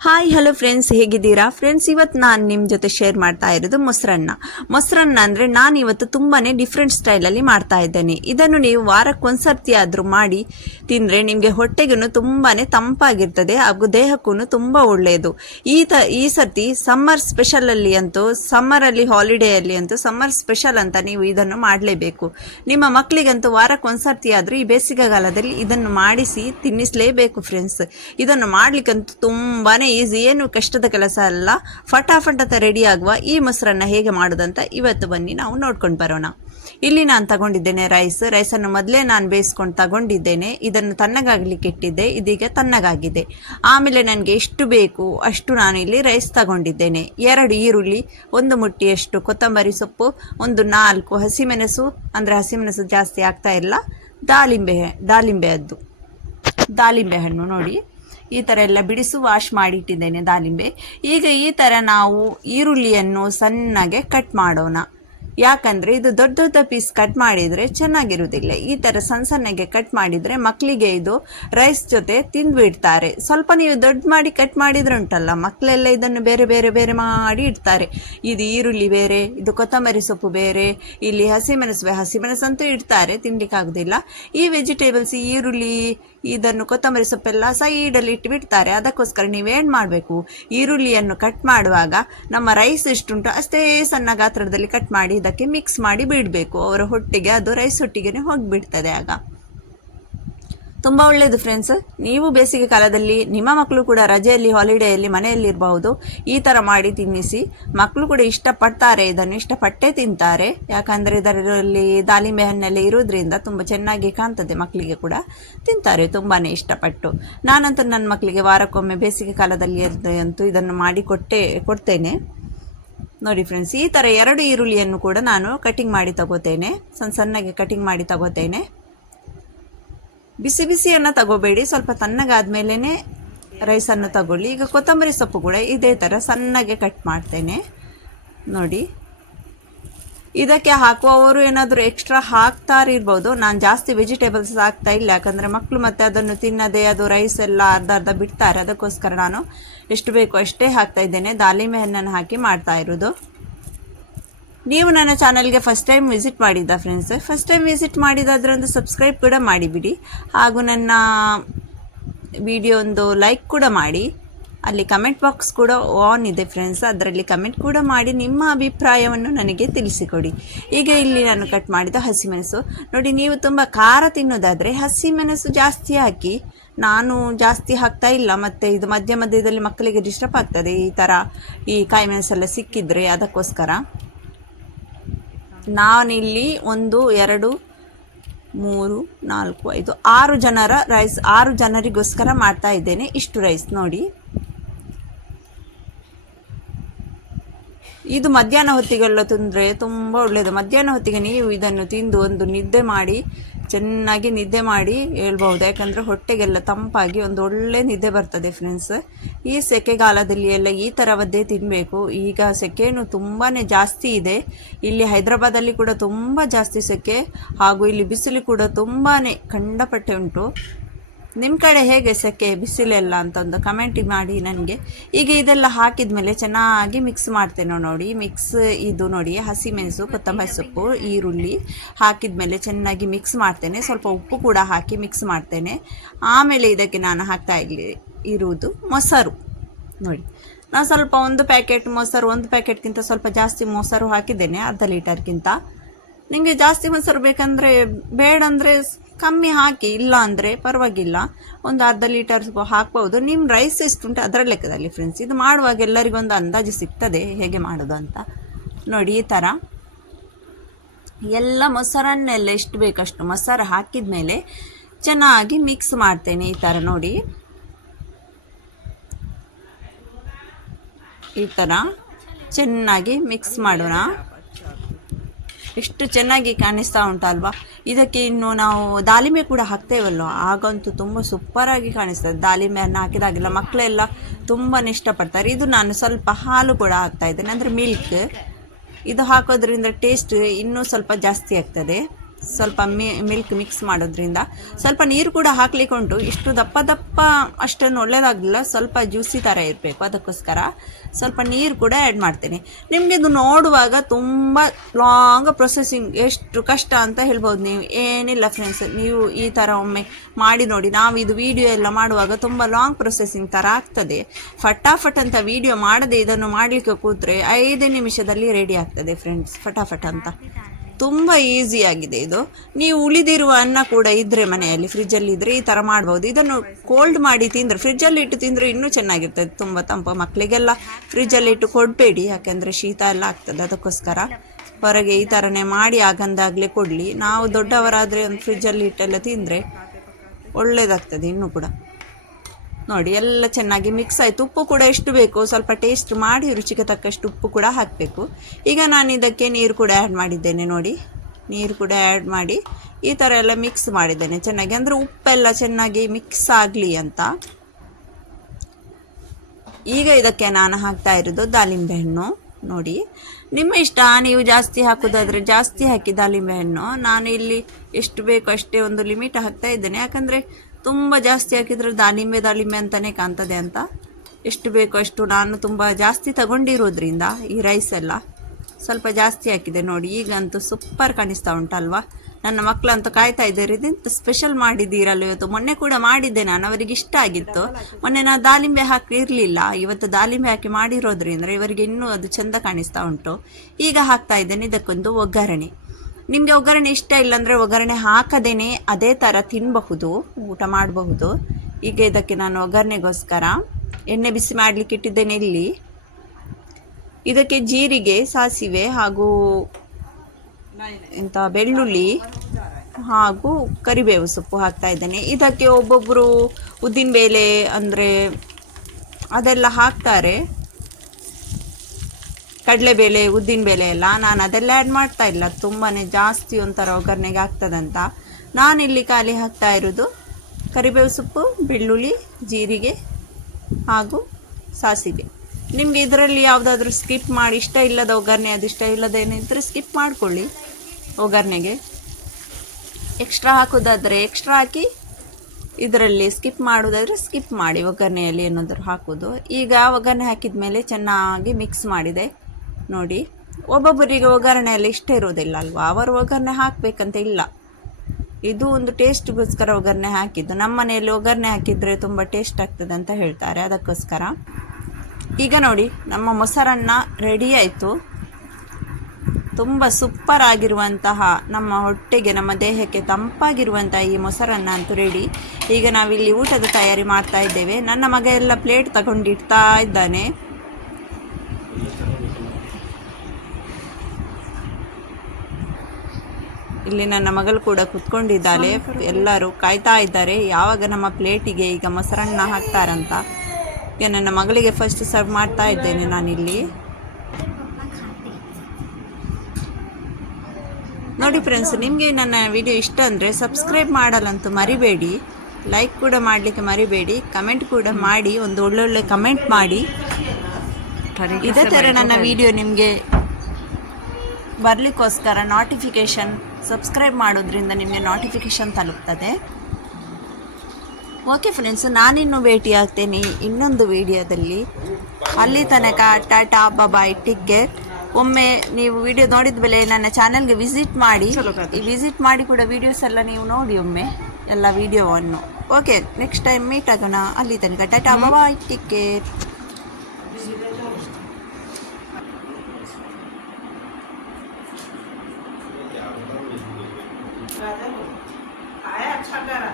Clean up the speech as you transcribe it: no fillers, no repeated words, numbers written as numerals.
Hi hello friends, ಹೇಗಿದ್ದೀರಾ friends? ಇವತ್ತು ನಾನು ನಿಮ್ಮ ಜೊತೆ ಶೇರ್ ಮಾಡ್ತಾ ಇರೋದು ಮೊಸರನ್ನ ಅಂದರೆ ನಾನು ಇವತ್ತು ತುಂಬಾ ಡಿಫ್ರೆಂಟ್ ಸ್ಟೈಲಲ್ಲಿ ಮಾಡ್ತಾ ಇದ್ದೇನೆ. ಇದನ್ನು ನೀವು ವಾರಕ್ಕೊಂದ್ಸರ್ತಿ ಆದರೂ ಮಾಡಿ ತಿಂದರೆ ನಿಮಗೆ ಹೊಟ್ಟೆಗೂ ತುಂಬಾ ತಂಪಾಗಿರ್ತದೆ ಹಾಗೂ ದೇಹಕ್ಕೂ ತುಂಬ ಒಳ್ಳೆಯದು. ಈ ಸರ್ತಿ ಸಮ್ಮರ್ ಸ್ಪೆಷಲಲ್ಲಿ ಅಂತೂ ಸಮ್ಮರಲ್ಲಿ ಹಾಲಿಡೇಯಲ್ಲಿ ಅಂತೂ ಸಮ್ಮರ್ ಸ್ಪೆಷಲ್ ಅಂತ ನೀವು ಇದನ್ನು ಮಾಡಲೇಬೇಕು. ನಿಮ್ಮ ಮಕ್ಕಳಿಗಂತೂ ವಾರಕ್ಕೊಂದ್ಸರ್ತಿ ಆದರೂ ಈ ಬೇಸಿಗೆಗಾಲದಲ್ಲಿ ಇದನ್ನು ಮಾಡಿಸಿ ತಿನ್ನಿಸಲೇಬೇಕು ಫ್ರೆಂಡ್ಸ್. ಇದನ್ನು ಮಾಡಲಿಕ್ಕಂತೂ ತುಂಬಾ ಈಸಿ, ಏನು ಕಷ್ಟದ ಕೆಲಸ ಅಲ್ಲ. ಫಟಾಫಟ್ ರೆಡಿ ಆಗುವ ಈ ಮೊಸರನ್ನ ಹೇಗೆ ಮಾಡೋದಂತ ಇವತ್ತು ಬನ್ನಿ ನಾವು ನೋಡ್ಕೊಂಡು ಬರೋಣ. ಇಲ್ಲಿ ನಾನು ತಗೊಂಡಿದ್ದೇನೆ ರೈಸನ್ನು ಮೊದಲೇ ನಾನು ಬೇಯಿಸ್ಕೊಂಡು ತಗೊಂಡಿದ್ದೇನೆ. ಇದನ್ನು ತಣ್ಣಗಾಗಲಿಕ್ಕೆ ಇಟ್ಟಿದ್ದೆ, ಇದೀಗ ತಣ್ಣಗಾಗಿದೆ. ಆಮೇಲೆ ನನಗೆ ಎಷ್ಟು ಬೇಕು ಅಷ್ಟು ನಾನು ಇಲ್ಲಿ ರೈಸ್ ತಗೊಂಡಿದ್ದೇನೆ. 2 ಈರುಳ್ಳಿ, 1 ಮುಟ್ಟಿಯಷ್ಟು ಕೊತ್ತಂಬರಿ ಸೊಪ್ಪು, ಒಂದು 4 ಹಸಿಮೆಣಸು, ಅಂದರೆ ಹಸಿಮೆಣಸು ಜಾಸ್ತಿ ಆಗ್ತಾ ಇಲ್ಲ, ದಾಳಿಂಬೆ ಹಣ್ಣು ನೋಡಿ ಈ ಥರ ಎಲ್ಲ ಬಿಡಿಸು ವಾಶ್ ಮಾಡಿಟ್ಟಿದ್ದೇನೆ ದಾಳಿಂಬೆ. ಈಗ ಈ ಥರ ನಾವು ಈರುಳ್ಳಿಯನ್ನು ಸಣ್ಣಗೆ ಕಟ್ ಮಾಡೋಣ. ಯಾಕಂದರೆ ಇದು ದೊಡ್ಡ ದೊಡ್ಡ ಪೀಸ್ ಕಟ್ ಮಾಡಿದರೆ ಚೆನ್ನಾಗಿರುವುದಿಲ್ಲ. ಈ ಥರ ಸಣ್ಣಗೆ ಕಟ್ ಮಾಡಿದರೆ ಮಕ್ಕಳಿಗೆ ಇದು ರೈಸ್ ಜೊತೆ ತಿಂದುಬಿಡ್ತಾರೆ. ಸ್ವಲ್ಪ ನೀವು ದೊಡ್ಡ ಮಾಡಿ ಕಟ್ ಮಾಡಿದ್ರೆ ಉಂಟಲ್ಲ, ಮಕ್ಕಳೆಲ್ಲ ಇದನ್ನು ಬೇರೆ ಬೇರೆ ಬೇರೆ ಮಾಡಿ ಇಡ್ತಾರೆ. ಇದು ಈರುಳ್ಳಿ ಬೇರೆ, ಇದು ಕೊತ್ತಂಬರಿ ಸೊಪ್ಪು ಬೇರೆ, ಇಲ್ಲಿ ಹಸಿಮೆಣಸಂತೂ ಇಡ್ತಾರೆ, ತಿನ್ಲಿಕ್ಕಾಗೋದಿಲ್ಲ. ಈ ವೆಜಿಟೇಬಲ್ಸ್ ಈರುಳ್ಳಿ ಇದನ್ನು ಕೊತ್ತಂಬರಿ ಸೊಪ್ಪೆಲ್ಲ ಸೈಡಲ್ಲಿ ಇಟ್ಟು ಬಿಡ್ತಾರೆ. ಅದಕ್ಕೋಸ್ಕರ ನೀವೇನು ಮಾಡಬೇಕು, ಈರುಳ್ಳಿಯನ್ನು ಕಟ್ ಮಾಡುವಾಗ ನಮ್ಮ ರೈಸ್ ಎಷ್ಟುಂಟು ಅಷ್ಟೇ ಸಣ್ಣ ಗಾತ್ರದಲ್ಲಿ ಕಟ್ ಮಾಡಿ ಇದಕ್ಕೆ ಮಿಕ್ಸ್ ಮಾಡಿ ಬಿಡಬೇಕು. ಅವರ ಹೊಟ್ಟೆಗೆ ಅದು ರೈಸ್ ಹೊಟ್ಟಿಗೆ ಹೋಗಿಬಿಡ್ತದೆ. ಆಗ ತುಂಬ ಒಳ್ಳೆಯದು ಫ್ರೆಂಡ್ಸ್. ನೀವು ಬೇಸಿಗೆ ಕಾಲದಲ್ಲಿ ನಿಮ್ಮ ಮಕ್ಕಳು ಕೂಡ ರಜೆಯಲ್ಲಿ ಹಾಲಿಡೇಯಲ್ಲಿ ಮನೆಯಲ್ಲಿ ಇರಬಹುದು, ಈ ಥರ ಮಾಡಿ ತಿನ್ನಿಸಿ. ಮಕ್ಕಳು ಕೂಡ ಇಷ್ಟಪಡ್ತಾರೆ, ಇದನ್ನು ಇಷ್ಟಪಟ್ಟೇ ತಿಂತಾರೆ. ಯಾಕಂದರೆ ಇದರಲ್ಲಿ ದಾಳಿಂಬೆ ಹಣ್ಣೆಲ್ಲ ಇರೋದ್ರಿಂದ ತುಂಬ ಚೆನ್ನಾಗಿ ಕಾಣ್ತದೆ, ಮಕ್ಕಳಿಗೆ ಕೂಡ ತಿಂತಾರೆ ತುಂಬಾ ಇಷ್ಟಪಟ್ಟು. ನಾನಂತೂ ನನ್ನ ಮಕ್ಕಳಿಗೆ ವಾರಕ್ಕೊಮ್ಮೆ ಬೇಸಿಗೆ ಕಾಲದಲ್ಲಿ ಅಂತೂ ಇದನ್ನು ಮಾಡಿ ಕೊಡ್ತೇನೆ. ನೋಡಿ ಫ್ರೆಂಡ್ಸ್, ಈ ಥರ 2 ಈರುಳ್ಳಿಯನ್ನು ಕೂಡ ನಾನು ಕಟಿಂಗ್ ಮಾಡಿ ತಗೋತೇನೆ, ಸಣ್ಣಗೆ ಕಟಿಂಗ್ ಮಾಡಿ ತಗೋತೇನೆ. ಬಿಸಿಯನ್ನು ತಗೋಬೇಡಿ, ಸ್ವಲ್ಪ ತಣ್ಣಗಾದ್ಮೇಲೆ ರೈಸನ್ನು ತಗೊಳ್ಳಿ. ಈಗ ಕೊತ್ತಂಬರಿ ಸೊಪ್ಪು ಕೂಡ ಇದೇ ಥರ ಸಣ್ಣಗೆ ಕಟ್ ಮಾಡ್ತೇನೆ ನೋಡಿ. ಇದಕ್ಕೆ ಹಾಕುವವರು ಏನಾದರೂ ಎಕ್ಸ್ಟ್ರಾ ಹಾಕ್ತಾರಿರ್ಬೋದು. ನಾನು ಜಾಸ್ತಿ ವೆಜಿಟೇಬಲ್ಸ್ ಹಾಕ್ತಾ ಇಲ್ಲ, ಯಾಕಂದರೆ ಮಕ್ಕಳು ಮತ್ತೆ ಅದನ್ನು ತಿನ್ನದೆ ಅದು ರೈಸ್ ಎಲ್ಲ ಅರ್ಧ ಬಿಡ್ತಾರೆ. ಅದಕ್ಕೋಸ್ಕರ ನಾನು ಎಷ್ಟು ಬೇಕು ಅಷ್ಟೇ ಹಾಕ್ತಾ ಇದ್ದೇನೆ. ದಾಳಿಂಬೆ ಹಣ್ಣನ್ನು ಹಾಕಿ ಮಾಡ್ತಾ ಇರೋದು. ನೀವು ನನ್ನ ಚಾನಲ್ಗೆ ಫಸ್ಟ್ ಟೈಮ್ ವಿಸಿಟ್ ಮಾಡಿದ್ದ ಫ್ರೆಂಡ್ಸ್, ಫಸ್ಟ್ ಟೈಮ್ ವಿಸಿಟ್ ಮಾಡಿದಾದ್ರೆ ಒಂದು ಸಬ್ಸ್ಕ್ರೈಬ್ ಕೂಡ ಮಾಡಿಬಿಡಿ, ಹಾಗೂ ನನ್ನ ವಿಡಿಯೋ ಒಂದು ಲೈಕ್ ಕೂಡ ಮಾಡಿ. ಅಲ್ಲಿ ಕಮೆಂಟ್ ಬಾಕ್ಸ್ ಕೂಡ ಆನ್ ಇದೆ ಫ್ರೆಂಡ್ಸ್, ಅದರಲ್ಲಿ ಕಮೆಂಟ್ ಕೂಡ ಮಾಡಿ ನಿಮ್ಮ ಅಭಿಪ್ರಾಯವನ್ನು ನನಗೆ ತಿಳಿಸಿಕೊಡಿ. ಈಗ ಇಲ್ಲಿ ನಾನು ಕಟ್ ಮಾಡಿದ ಹಸಿಮೆಣಸು ನೋಡಿ. ನೀವು ತುಂಬ ಖಾರ ತಿನ್ನೋದಾದರೆ ಹಸಿಮೆಣಸು ಜಾಸ್ತಿ ಹಾಕಿ, ನಾನು ಜಾಸ್ತಿ ಹಾಕ್ತಾ ಇಲ್ಲ. ಮತ್ತು ಇದು ಮಧ್ಯದಲ್ಲಿ ಮಕ್ಕಳಿಗೆ ಡಿಸ್ಟರ್ಬ್ ಆಗ್ತದೆ ಈ ಥರ ಈ ಕಾಯಿ ಮೆಣಸೆಲ್ಲ ಸಿಕ್ಕಿದರೆ. ಅದಕ್ಕೋಸ್ಕರ ನಾನಿಲ್ಲಿ 1 2 3 4 5 6 ಜನರ ರೈಸ್, 6 ಜನರಿಗೋಸ್ಕರ ಮಾಡ್ತಾ ಇದ್ದೇನೆ ಇಷ್ಟು ರೈಸ್ ನೋಡಿ. ಇದು ಮಧ್ಯಾಹ್ನ ಹೊತ್ತಿಗೆಲ್ಲ ತಿಂದರೆ ತುಂಬ ಒಳ್ಳೆಯದು. ಮಧ್ಯಾಹ್ನ ಹೊತ್ತಿಗೆ ನೀವು ಇದನ್ನು ತಿಂದು ಒಂದು ಚೆನ್ನಾಗಿ ನಿದ್ದೆ ಮಾಡಿ ಹೇಳ್ಬೋದು. ಯಾಕಂದರೆ ಹೊಟ್ಟೆಗೆಲ್ಲ ತಂಪಾಗಿ ಒಂದು ಒಳ್ಳೆ ನಿದ್ದೆ ಬರ್ತದೆ ಫ್ರೆಂಡ್ಸ್. ಈ ಸೆಕೆಗಾಲದಲ್ಲಿ ಎಲ್ಲ ಈ ಥರವದ್ದೇ ತಿನ್ನಬೇಕು. ಈಗ ಸೆಕೆನೂ ತುಂಬಾ ಜಾಸ್ತಿ ಇದೆ. ಇಲ್ಲಿ ಹೈದರಾಬಾದಲ್ಲಿ ಕೂಡ ತುಂಬ ಜಾಸ್ತಿ ಸೆಕೆ, ಹಾಗೂ ಇಲ್ಲಿ ಬಿಸಿಲು ಕೂಡ ತುಂಬಾ ಕಂಡಪಟ್ಟೆ ಉಂಟು. ನಿಮ್ಮ ಕಡೆ ಹೇಗೆ ಸೆಕೆ ಬಿಸಿಲೆಲ್ಲ ಅಂತ ಒಂದು ಕಮೆಂಟ್ ಮಾಡಿ ನನಗೆ. ಈಗ ಇದೆಲ್ಲ ಹಾಕಿದ ಮೇಲೆ ಚೆನ್ನಾಗಿ ಮಿಕ್ಸ್ ಮಾಡ್ತೇನೆ ನೋಡಿ. ಇದು ನೋಡಿ, ಹಸಿಮೆಣಸು, ಕೊತ್ತಂಬರಿ ಸೊಪ್ಪು, ಈರುಳ್ಳಿ ಹಾಕಿದ ಮೇಲೆ ಚೆನ್ನಾಗಿ ಮಿಕ್ಸ್ ಮಾಡ್ತೇನೆ. ಸ್ವಲ್ಪ ಉಪ್ಪು ಕೂಡ ಹಾಕಿ ಮಿಕ್ಸ್ ಮಾಡ್ತೇನೆ. ಆಮೇಲೆ ಇದಕ್ಕೆ ನಾನು ಹಾಕ್ತಾ ಇರುವುದು ಮೊಸರು ನೋಡಿ. ನಾನು ಸ್ವಲ್ಪ 1 ಪ್ಯಾಕೆಟ್ ಮೊಸರು, 1 ಪ್ಯಾಕೆಟ್ಗಿಂತ ಸ್ವಲ್ಪ ಜಾಸ್ತಿ ಮೊಸರು ಹಾಕಿದ್ದೇನೆ, ಅರ್ಧ ಲೀಟರ್ಗಿಂತ. ನಿಮಗೆ ಜಾಸ್ತಿ ಮೊಸರು ಬೇಕಂದರೆ ಬೇಡಂದರೆ ಕಮ್ಮಿ ಹಾಕಿ, ಇಲ್ಲ ಅಂದರೆ ಪರವಾಗಿಲ್ಲ, ಒಂದು ಅರ್ಧ ಲೀಟರ್ ಹಾಕ್ಬೋದು. ನಿಮ್ಮ ರೈಸ್ ಎಷ್ಟುಂಟು ಅದರ ಲೆಕ್ಕದಲ್ಲಿ ಫ್ರೆಂಡ್ಸ್. ಇದು ಮಾಡುವಾಗ ಎಲ್ಲರಿಗೊಂದು ಅಂದಾಜು ಸಿಗ್ತದೆ ಹೇಗೆ ಮಾಡೋದು ಅಂತ ನೋಡಿ. ಈ ಥರ ಎಲ್ಲ ಮೊಸರನ್ನೆಲ್ಲ ಎಷ್ಟು ಬೇಕಷ್ಟು ಮೊಸರು ಹಾಕಿದ ಮೇಲೆ ಚೆನ್ನಾಗಿ ಮಿಕ್ಸ್ ಮಾಡ್ತೇನೆ ಈ ಥರ ನೋಡಿ. ಈ ಥರ ಚೆನ್ನಾಗಿ ಮಿಕ್ಸ್ ಮಾಡೋಣ. ಎಷ್ಟು ಚೆನ್ನಾಗಿ ಕಾಣಿಸ್ತಾ ಉಂಟಲ್ವಾ. ಇದಕ್ಕೆ ಇನ್ನು ನಾವು ದಾಳಿಂಬೆ ಕೂಡ ಹಾಕ್ತೇವಲ್ವ, ಆಗಂತೂ ತುಂಬ ಸೂಪರಾಗಿ ಕಾಣಿಸ್ತದೆ. ದಾಳಿಂಬೆಯನ್ನು ಹಾಕಿದಾಗೆಲ್ಲ ಮಕ್ಕಳೆಲ್ಲ ತುಂಬಾ ಇಷ್ಟಪಡ್ತಾರೆ. ಇದು ನಾನು ಸ್ವಲ್ಪ ಹಾಲು ಕೂಡ ಹಾಕ್ತಾ ಇದ್ದೇನೆ, ಅಂದರೆ ಮಿಲ್ಕ್. ಇದು ಹಾಕೋದ್ರಿಂದ ಟೇಸ್ಟ್ ಇನ್ನೂ ಸ್ವಲ್ಪ ಜಾಸ್ತಿ ಆಗ್ತದೆ. ಸ್ವಲ್ಪ ಮಿಲ್ಕ್ ಮಿಕ್ಸ್ ಮಾಡೋದ್ರಿಂದ. ಸ್ವಲ್ಪ ನೀರು ಕೂಡ ಹಾಕ್ಲಿಕ್ಕೆ ಉಂಟು, ಇಷ್ಟು ದಪ್ಪ ದಪ್ಪ ಅಷ್ಟೊಂದು ಒಳ್ಳೆಯದಾಗಲಿಲ್ಲ, ಸ್ವಲ್ಪ ಜ್ಯೂಸಿ ಥರ ಇರಬೇಕು, ಅದಕ್ಕೋಸ್ಕರ ಸ್ವಲ್ಪ ನೀರು ಕೂಡ ಆ್ಯಡ್ ಮಾಡ್ತೇನೆ. ನಿಮಗೆ ಇದು ನೋಡುವಾಗ ತುಂಬ ಲಾಂಗ್ ಪ್ರೊಸೆಸಿಂಗ್, ಎಷ್ಟು ಕಷ್ಟ ಅಂತ ಹೇಳ್ಬೋದು ನೀವು. ಏನಿಲ್ಲ ಫ್ರೆಂಡ್ಸ್, ನೀವು ಈ ಥರ ಒಮ್ಮೆ ಮಾಡಿ ನೋಡಿ. ನಾವು ಇದು ವಿಡಿಯೋ ಎಲ್ಲ ಮಾಡುವಾಗ ತುಂಬ ಲಾಂಗ್ ಪ್ರೊಸೆಸಿಂಗ್ ಥರ ಆಗ್ತದೆ. ಫಟಾಫಟ್ ಅಂತ ವಿಡಿಯೋ ಮಾಡದೆ ಇದನ್ನು ಮಾಡಲಿಕ್ಕೆ ಕೂತ್ರೆ 5 ನಿಮಿಷದಲ್ಲಿ ರೆಡಿ ಆಗ್ತದೆ ಫ್ರೆಂಡ್ಸ್, ಫಟಾಫಟ್ ಅಂತ. ತುಂಬ ಈಸಿಯಾಗಿದೆ ಇದು. ನೀವು ಉಳಿದಿರುವ ಅನ್ನ ಕೂಡ ಇದ್ದರೆ ಮನೆಯಲ್ಲಿ ಫ್ರಿಜ್ಜಲ್ಲಿ ಇದ್ದರೆ ಈ ಥರ ಮಾಡ್ಬೋದು. ಇದನ್ನು ಕೋಲ್ಡ್ ಮಾಡಿ ತಿಂದರೆ, ಫ್ರಿಜ್ಜಲ್ಲಿ ಇಟ್ಟು ತಿಂದರೆ ಇನ್ನೂ ಚೆನ್ನಾಗಿರ್ತದೆ, ತುಂಬ ತಂಪು. ಮಕ್ಕಳಿಗೆಲ್ಲ ಫ್ರಿಜ್ಜಲ್ಲಿ ಇಟ್ಟು ಕೊಡಬೇಡಿ, ಯಾಕೆಂದರೆ ಶೀತ ಎಲ್ಲ ಆಗ್ತದೆ, ಅದಕ್ಕೋಸ್ಕರ ಹೊರಗೆ ಈ ಥರನೇ ಮಾಡಿ ಆಗಂದಾಗಲೇ ಕೊಡಲಿ. ನಾವು ದೊಡ್ಡವರಾದರೆ ಒಂದು ಫ್ರಿಜ್ಜಲ್ಲಿ ಇಟ್ಟೆಲ್ಲ ತಿಂದರೆ ಒಳ್ಳೆಯದಾಗ್ತದೆ ಇನ್ನೂ ಕೂಡ. ನೋಡಿ ಎಲ್ಲ ಚೆನ್ನಾಗಿ ಮಿಕ್ಸ್ ಆಯಿತು. ಉಪ್ಪು ಕೂಡ ಎಷ್ಟು ಬೇಕು ಸ್ವಲ್ಪ ಟೇಸ್ಟ್ ಮಾಡಿ ರುಚಿಗೆ ತಕ್ಕಷ್ಟು ಉಪ್ಪು ಕೂಡ ಹಾಕಬೇಕು. ಈಗ ನಾನು ಇದಕ್ಕೆ ನೀರು ಕೂಡ ಆ್ಯಡ್ ಮಾಡಿದ್ದೇನೆ. ನೋಡಿ, ನೀರು ಕೂಡ ಆ್ಯಡ್ ಮಾಡಿ ಈ ಥರ ಎಲ್ಲ ಮಿಕ್ಸ್ ಮಾಡಿದ್ದೇನೆ ಚೆನ್ನಾಗಿ, ಅಂದರೆ ಉಪ್ಪೆಲ್ಲ ಚೆನ್ನಾಗಿ ಮಿಕ್ಸ್ ಆಗಲಿ ಅಂತ. ಈಗ ಇದಕ್ಕೆ ನಾನು ಹಾಕ್ತಾ ಇರೋದು ದಾಳಿಂಬೆ ಹಣ್ಣು. ನೋಡಿ, ನಿಮ್ಮ ಇಷ್ಟ, ನೀವು ಜಾಸ್ತಿ ಹಾಕೋದಾದರೆ ಜಾಸ್ತಿ ಹಾಕಿ ದಾಳಿಂಬೆ ಹಣ್ಣು. ನಾನು ಇಲ್ಲಿ ಎಷ್ಟು ಬೇಕು ಅಷ್ಟೇ ಒಂದು ಲಿಮಿಟ್ ಹಾಕ್ತಾ ಇದ್ದೇನೆ, ಯಾಕಂದರೆ ತುಂಬ ಜಾಸ್ತಿ ಹಾಕಿದರೆ ದಾಳಿಂಬೆ ಅಂತಲೇ ಕಾಣ್ತದೆ ಅಂತ. ಎಷ್ಟು ಬೇಕು ಅಷ್ಟು ನಾನು ತುಂಬ ಜಾಸ್ತಿ ತಗೊಂಡಿರೋದ್ರಿಂದ ಈ ರೈಸ್ ಎಲ್ಲ ಸ್ವಲ್ಪ ಜಾಸ್ತಿ ಹಾಕಿದೆ. ನೋಡಿ, ಈಗಂತೂ ಸೂಪರ್ ಕಾಣಿಸ್ತಾ ಉಂಟಲ್ವಾ. ನನ್ನ ಮಕ್ಕಳಂತೂ ಕಾಯ್ತಾ ಇದ್ದಾರೆ, ಇದೆಂತ ಸ್ಪೆಷಲ್ ಮಾಡಿದ್ದೀರಲ್ಲ ಇವತ್ತು. ಮೊನ್ನೆ ಕೂಡ ಮಾಡಿದ್ದೆ ನಾನು, ಅವರಿಗೆ ಇಷ್ಟ ಆಗಿತ್ತು. ಮೊನ್ನೆ ನಾನು ದಾಳಿಂಬೆ ಹಾಕಿರಲಿಲ್ಲ, ಇವತ್ತು ದಾಳಿಂಬೆ ಹಾಕಿ ಮಾಡಿರೋದ್ರಿಂದ ಇವರಿಗೆ ಇನ್ನೂ ಅದು ಚೆಂದ ಕಾಣಿಸ್ತಾ ಉಂಟು. ಈಗ ಹಾಕ್ತಾ ಇದ್ದೇನೆ ಇದಕ್ಕೊಂದು ಒಗ್ಗರಣೆ. ನಿಮಗೆ ಒಗ್ಗರಣೆ ಇಷ್ಟ ಇಲ್ಲಾಂದರೆ ಒಗ್ಗರಣೆ ಹಾಕದೇನೆ ಅದೇ ಥರ ತಿನ್ನಬಹುದು, ಊಟ ಮಾಡಬಹುದು. ಈಗ ಇದಕ್ಕೆ ನಾನು ಒಗ್ಗರಣೆಗೋಸ್ಕರ ಎಣ್ಣೆ ಬಿಸಿ ಮಾಡಲಿಕ್ಕೆ ಇಟ್ಟಿದ್ದೇನೆ ಇಲ್ಲಿ. ಇದಕ್ಕೆ ಜೀರಿಗೆ, ಸಾಸಿವೆ ಹಾಗೂ ಬೆಳ್ಳುಳ್ಳಿ ಹಾಗೂ ಕರಿಬೇವು ಸೊಪ್ಪು ಹಾಕ್ತಾ ಇದ್ದೇನೆ. ಇದಕ್ಕೆ ಒಬ್ಬೊಬ್ಬರು ಉದ್ದಿನಬೇಳೆ ಅಂದರೆ ಅದೆಲ್ಲ ಹಾಕ್ತಾರೆ, ಕಡಲೆಬೇಳೆ, ಉದ್ದಿನಬೇಳೆ ಎಲ್ಲ. ನಾನು ಅದೆಲ್ಲ ಆ್ಯಡ್ ಮಾಡ್ತಾ ಇಲ್ಲ, ತುಂಬಾ ಜಾಸ್ತಿ ಒಂಥರ ಒಗ್ಗರಣೆಗೆ ಆಗ್ತದಂತ. ನಾನಿಲ್ಲಿ ಖಾಲಿ ಹಾಕ್ತಾ ಇರೋದು ಕರಿಬೇವು ಸೊಪ್ಪು, ಬೆಳ್ಳುಳ್ಳಿ, ಜೀರಿಗೆ ಹಾಗೂ ಸಾಸಿವೆ. ನಿಮಗೆ ಇದರಲ್ಲಿ ಯಾವುದಾದ್ರೂ ಸ್ಕಿಪ್ ಮಾಡಿ ಇಷ್ಟ ಇಲ್ಲದ ಒಗ್ಗರಣೆ, ಅದು ಇಷ್ಟ ಇಲ್ಲದೇನಿದ್ದರೆ ಸ್ಕಿಪ್ ಮಾಡಿಕೊಳ್ಳಿ. ಒಗ್ಗರಣೆಗೆ ಎಕ್ಸ್ಟ್ರಾ ಹಾಕೋದಾದರೆ ಎಕ್ಸ್ಟ್ರಾ ಹಾಕಿ, ಇದರಲ್ಲಿ ಸ್ಕಿಪ್ ಮಾಡೋದಾದರೆ ಸ್ಕಿಪ್ ಮಾಡಿ, ಒಗ್ಗರಣೆಯಲ್ಲಿ ಏನಾದರೂ ಹಾಕೋದು. ಈಗ ಒಗ್ಗರಣೆ ಹಾಕಿದ ಮೇಲೆ ಚೆನ್ನಾಗಿ ಮಿಕ್ಸ್ ಮಾಡಿದೆ. ನೋಡಿ, ಒಬ್ಬೊಬ್ಬರಿಗೆ ಒಗ್ಗರಣೆಯಲ್ಲಿ ಇಷ್ಟ ಇರೋದಿಲ್ಲ ಅಲ್ವಾ, ಅವರು ಒಗ್ಗರಣೆ ಹಾಕಬೇಕಂತ ಇಲ್ಲ. ಇದು ಒಂದು ಟೇಸ್ಟ್ಗೋಸ್ಕರ ಒಗ್ಗರಣೆ ಹಾಕಿದ್ದು. ನಮ್ಮ ಮನೆಯಲ್ಲಿ ಒಗ್ಗರಣೆ ಹಾಕಿದರೆ ತುಂಬ ಟೇಸ್ಟ್ ಆಗ್ತದೆ ಅಂತ ಹೇಳ್ತಾರೆ, ಅದಕ್ಕೋಸ್ಕರ. ಈಗ ನೋಡಿ, ನಮ್ಮ ಮೊಸರನ್ನ ರೆಡಿ ಆಯಿತು. ತುಂಬ ಸೂಪರ್ ಆಗಿರುವಂತಹ, ನಮ್ಮ ಹೊಟ್ಟೆಗೆ ನಮ್ಮ ದೇಹಕ್ಕೆ ತಂಪಾಗಿರುವಂತಹ ಈ ಮೊಸರನ್ನ ಅಂತೂ ರೆಡಿ. ಈಗ ನಾವಿಲ್ಲಿ ಊಟದ ತಯಾರಿ ಮಾಡ್ತಾ ಇದ್ದೇವೆ. ನನ್ನ ಮಗ ಎಲ್ಲ ಪ್ಲೇಟ್ ತಗೊಂಡಿಡ್ತಾ ಇದ್ದಾನೆ. ಇಲ್ಲಿ ನನ್ನ ಮಗಳು ಕೂಡ ಕುತ್ಕೊಂಡಿದ್ದಾಳೆ. ಎಲ್ಲರೂ ಕಾಯ್ತಾ ಇದ್ದಾರೆ ಯಾವಾಗ ನಮ್ಮ ಪ್ಲೇಟಿಗೆ ಈಗ ಮೊಸರನ್ನ ಹಾಕ್ತಾರಂತ. ಈಗ ನನ್ನ ಮಗಳಿಗೆ ಫಸ್ಟ್ ಸರ್ವ್ ಮಾಡ್ತಾ ಇದ್ದೇನೆ ನಾನಿಲ್ಲಿ. ನೋಡಿ ಫ್ರೆಂಡ್ಸ್, ನಿಮಗೆ ನನ್ನ ವಿಡಿಯೋ ಇಷ್ಟ ಅಂದರೆ ಸಬ್ಸ್ಕ್ರೈಬ್ ಮಾಡಲ್ಲಂತೂ ಮರಿಬೇಡಿ, ಲೈಕ್ ಕೂಡ ಮಾಡಲಿಕ್ಕೆ ಮರಿಬೇಡಿ, ಕಮೆಂಟ್ ಕೂಡ ಮಾಡಿ, ಒಂದು ಒಳ್ಳೊಳ್ಳೆ ಕಮೆಂಟ್ ಮಾಡಿ. ಇದೇ ಥರ ನನ್ನ ವಿಡಿಯೋ ನಿಮಗೆ ಬರಲಿಕ್ಕೋಸ್ಕರ ನೋಟಿಫಿಕೇಷನ್ ಸಬ್ಸ್ಕ್ರೈಬ್ ಮಾಡೋದ್ರಿಂದ ನಿಮಗೆ ನೋಟಿಫಿಕೇಷನ್ ತಲುಪ್ತದೆ. ಓಕೆ ಫ್ರೆಂಡ್ಸ್, ನಾನಿನ್ನು ಭೇಟಿ ಆಗ್ತೇನೆ ಇನ್ನೊಂದು ವಿಡಿಯೋದಲ್ಲಿ. ಅಲ್ಲಿ ತನಕ ಟಾಟಾ ಬಾಯ್, ಟೇಕ್ ಕೇರ್. ಒಮ್ಮೆ ನೀವು ವಿಡಿಯೋ ನೋಡಿದ ಮೇಲೆ ನನ್ನ ಚಾನಲ್ಗೆ ವಿಸಿಟ್ ಮಾಡಿ, ವಿಸಿಟ್ ಮಾಡಿ ಕೂಡ ವೀಡಿಯೋಸ್ ಎಲ್ಲ ನೀವು ನೋಡಿ ಒಮ್ಮೆ ಎಲ್ಲ ವಿಡಿಯೋವನ್ನು. ಓಕೆ, ನೆಕ್ಸ್ಟ್ ಟೈಮ್ ಮೀಟ್ ಆಗೋಣ. ಅಲ್ಲಿ ತನಕ ಟಾಟಾ ಬಾಯ್, ಟೇಕ್ ಕೇರ್. अच्छा करा